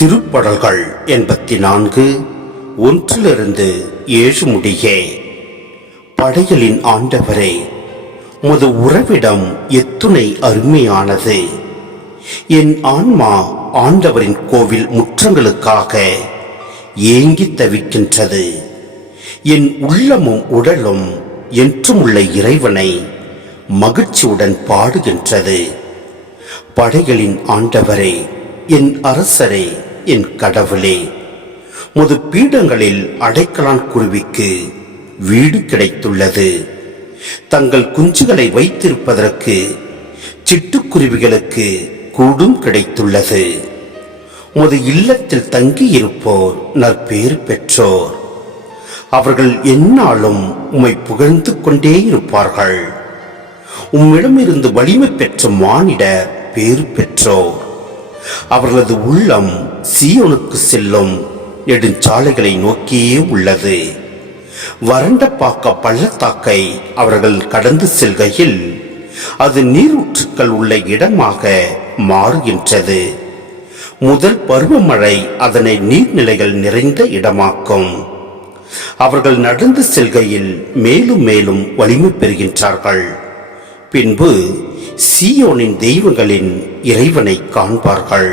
திருப்படல்கள் 84 1-7 முடிய. படைகளின் ஆண்டவரே, உமது உறவிடம் எத்துணை அருமையானது. என் ஆன்மா ஆண்டவரின் கோவில் முற்றங்களுக்காக ஏங்கி தவிக்கின்றது. என் உள்ளமும் உடலும் என்றும் உள்ள இறைவனை மகிழ்ச்சியுடன் பாடுகின்றது. படைகளின் ஆண்டவரே, என் அரசரே, என் கடவுளே, முது பீடங்களில் அடைக்கலான் குருவிக்கு வீடு கிடைத்துள்ளது. தங்கள் குஞ்சுகளை வைத்திருப்பதற்கு சிட்டுக்குருவிகளுக்கு கூடும் கிடைத்துள்ளது. முது இல்லத்தில் தங்கியிருப்போர் நற்பேறு பெற்றோர். அவர்கள் எந்நாளும் உம்மை புகழ்ந்து கொண்டே இருப்பார்கள். உம்மிடமிருந்து வலிமை பெற்ற மானிட பேறு பெற்றோர். அவர்களது உள்ளம் சீயோனுக்கு செல்லும் நெடுஞ்சாலைகளை நோக்கியே உள்ளது. வறண்ட பாக்க பள்ளத்தாக்கை அவர்கள் கடந்து செல்கையில் அது நீரூற்றுக்கள் உள்ள இடமாக மாறுகின்றது. முதல் பருவமழை அதனை நீர்நிலைகள் நிறைந்த இடமாக்கும். அவர்கள் நடந்து செல்கையில் மேலும் மேலும் வலிமை பெறுகின்றார்கள். பின்பு சீயோனின் தெய்வங்களின் இறைவனை காண்பார்கள்.